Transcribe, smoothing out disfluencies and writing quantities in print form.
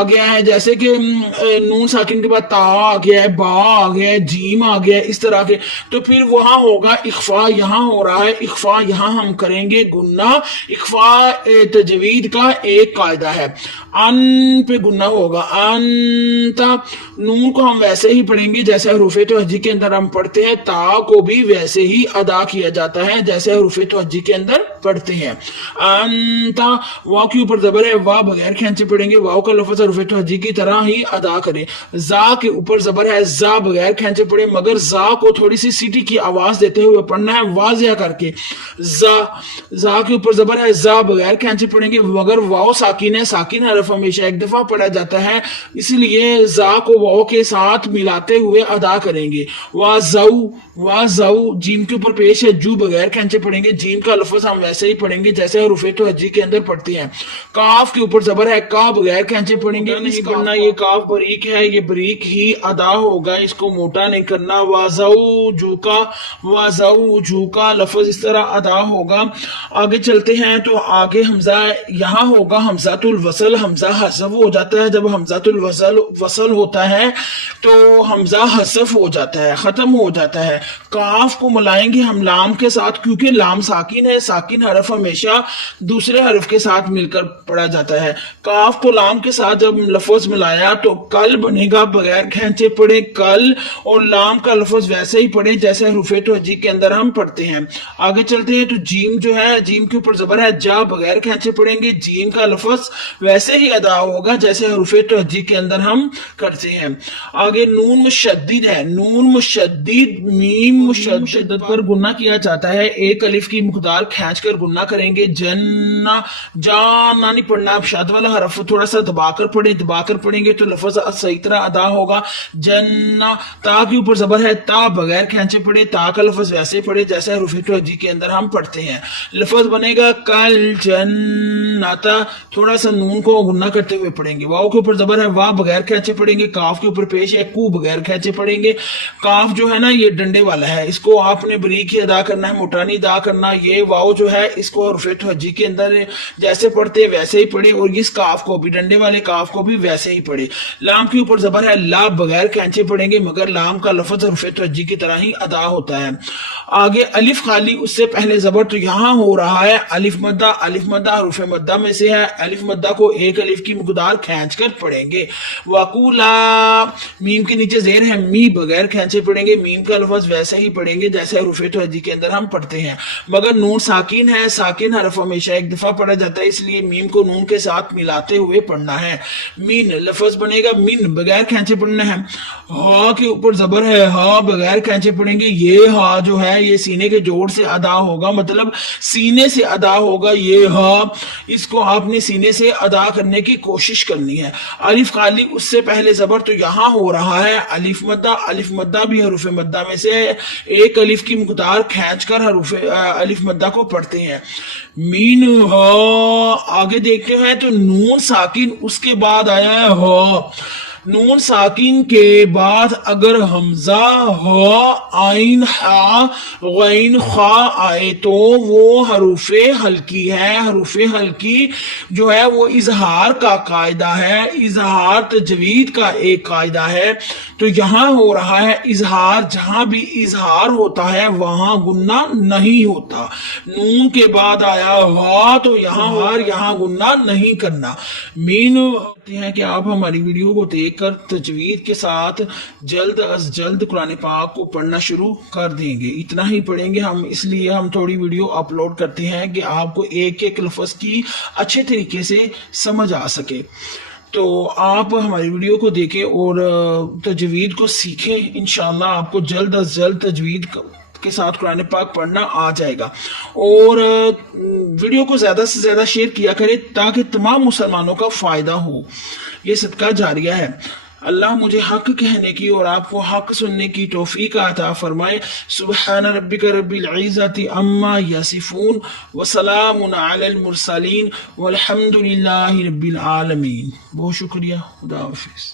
آ گیا ہے, جیسے کہ نون ساکن کے بعد تا آ گیا ہے, با آ گیا ہے, جیم آ گیا ہے, اس طرح کے, تو پھر وہاں ہوگا اخفا. یہاں ہو رہا ہے اخفا, یہاں ہم کریں گے گنہ. اخفا تجوید کا ایک قاعدہ ہے. ان پہ گنہ ہوگا, انتا. نون کو ہم ویسے ہی پڑھیں گے جیسے حروف توجہ کے اندر ہم پڑھتے ہیں, تا کو بھی ویسے ہی ادا کیا جاتا ہے جیسے حروف توجہ کے اندر پڑھتے ہیں. انتا, واو کے اوپر زبر ہے, وا بغیر کھینچے پڑھیں گے, واو کا لفظ حروف توجہ کی طرح ہی ادا کریں. زا کے اوپر زبر ہے, زا بغیر کھینچے پڑھیں, مگر زا کو تھوڑی سی سیٹی کی آواز دیتے ہوئے پڑھنا ہے, واضح کر کے. زا کے اوپر زبر ہے, زا بغیر کھینچے پڑھیں گے, مگر واو ساکن ہے, ساکن حرف ہمیشہ ایک دفعہ پڑھا جاتا ہے, اس لیے زا کو واو کے ساتھ ملاتے ہوئے ادا کریں گے. واضو, جیم کے اوپر پیش ہے, جو بغیر کھینچے پڑھیں گے, جیم کا لفظ ہم ویسے ہی پڑھیں گے جیسے حروف توجہ کے اندر پڑھتے ہیں. کاف کے اوپر زبر ہے, کا بغیر کھینچے پڑھیں گے, نہیں پڑھنا, یہ کاف بریک ہے, یہ بریک ہی ادا ہوگا, اس کو موٹا نہیں کرنا. واضو جو کا لفظ اس طرح ادا ہوگا. آگے چلتے ہیں تو آگے حمزہ یہاں ہوگا حمزۃ الوصل. حمزہ حذف ہو جاتا ہے, جب حمزۃ الوصل ہوتا ہے تو حمزہ حذف ہو جاتا ہے, ختم ہو جاتا ہے. کاف کو ملائیں گے ہم لام کے ساتھ, کیونکہ لام ساکن ہے, ساکن حرف ہمیشہ دوسرے حرف کے ساتھ مل کر پڑھا جاتا ہے. کاف کو لام کے ساتھ جب لفظ ملایا تو کل بنے گا, بغیر کھینچے پڑھے کل, اور لام کا لفظ ویسے ہی پڑھے جیسے حروف توجہ کے اندر ہم پڑھتے ہیں. آگے چلتے ہیں تو جیم جو ہے, جیم کے اوپر زبر ہے, جا بغیر کھینچے پڑھیں گے, جیم کا لفظ ویسے ہی ادا ہوگا جیسے حروف توجہ کے اندر ہم کرتے ہیں. آگے نون مشدد ہے, نون مشدد, میم مشدد پر گنہ کیا جاتا ہے, ایک الف کی مقدار کھینچ کر گنہ کریں گے. جانا نہیں پڑھنا, اب شاد والا حرف تھوڑا سا دبا کر پڑھیں گے تو لفظ صحیح طرح ادا ہوگا. جنہ, تا کے اوپر زبر ہے, تا بغیر کھینچے پڑھے, تا کا لفظ ویسے پڑھے جیسے حروف توجہ کے اندر ہم پڑھتے ہیں. لفظ بنے گا کل جنتا, تھوڑا سا نون کو گنہ کرتے ہوئے پڑھیں گے. واو کے اوپر زبر ہے, وا بغیر کھینچے پڑھیں گے. کاف کے اوپر پیش ہے, کو بغیر کھینچے پڑھیں گے. کاف جو ہے نا یہ ڈنڈے والا ہے, اس کو آپ نے بریک ہی ادا کرنا ہے, موٹا نہیں ادا کرنا. یہ واو جو ہے اس کو حروف توجہ کے اندر جیسے پڑھتے ویسے ہی پڑھے, اور اس کاف کو بھی, ڈنڈے والے کاف کو بھی ویسے ہی پڑھے. لام کے اوپر زبر ہے, لا بغیر کھینچے پڑھیں گے, مگر لام کا لفظ حروف توجہ کی طرح ہی ادا ہوتا ہے. آگے الف خالی, اس سے پہلے زبر, تو یہاں ہو رہا ہے الف مدہ. الف مدہ حروف مدہ میں سے ہے, الف مدہ کو ایک الف کی مقدار کھینچ کر پڑھیں گے. وقولا, میم کے نیچے زیر ہے, می بغیر کھینچے پڑھیں گے, میم کا لفظ ویسے ہی پڑھیں گے جیسے حروف توجہ کے اندر ہم پڑھتے ہیں, مگر نون ساکن ہے, ساکن حرف ہمیشہ ایک دفعہ پڑھا جاتا ہے, اس لیے میم کو نون کے ساتھ ملاتے ہوئے پڑھنا ہے. مین, لفظ بنے گا مین, بغیر کھینچے پڑھنا ہے. ہا کے اوپر زبر ہے, ہا بغیر کھینچے پڑھیں گے. یہ ہا جو ہے یہ سینے کے جوڑ سے ادا ہوگا, مطلب سینے سے ادا ہوگا یہ ہا, اس کو آپ نے سینے سے ادا کرنے کی کوشش کرنی ہے. الف خالی, اس سے پہلے زبر, تو یہاں ہو رہا ہے الف مدہ. الف مدہ بھی حروف مدہ میں سے ایک الف کی مقدار کھینچ کر حروف الف مدہ کو پڑھتے ہیں. مین ہا. آگے دیکھتے ہیں تو نون ساکن, اس کے بعد آیا ہے ہا. نون ساکن کے بعد اگر حمزہ, ہا, عین, ہا, غین, خا آئے تو وہ حروف ہلکی ہے. حروف ہلکی جو ہے وہ اظہار کا قاعدہ ہے, اظہار تجوید کا ایک قاعدہ ہے. تو یہاں ہو رہا ہے اظہار, جہاں بھی اظہار ہوتا ہے وہاں گنہ نہیں ہوتا. نون کے بعد آیا ہا, تو یہاں گنہ نہیں کرنا. مین ہیں کہ آپ ہماری ویڈیو کو دیکھ کر تجوید کے ساتھ جلد از جلد قرآن پاک کو پڑھنا شروع کر دیں گے. اتنا ہی پڑھیں گے ہم, اس لیے ہم تھوڑی ویڈیو اپلوڈ کرتے ہیں کہ آپ کو ایک ایک لفظ کی اچھے طریقے سے سمجھ آ سکے. تو آپ ہماری ویڈیو کو دیکھیں اور تجوید کو سیکھیں, انشاءاللہ آپ کو جلد از جلد تجوید کے ساتھ قرآن پاک پڑھنا آ جائے گا. اور ویڈیو کو زیادہ سے زیادہ شیئر کیا کریں تاکہ تمام مسلمانوں کا فائدہ ہو. یہ صدقہ جاریہ ہے. اللہ مجھے حق کہنے کی اور آپ کو حق سننے کی توفیق عطا فرمائے. سبحان ربک رب العزت عما یصفون وسلام علی المرسلین والحمد للہ رب العالمین. بہت شکریہ. خدا حافظ.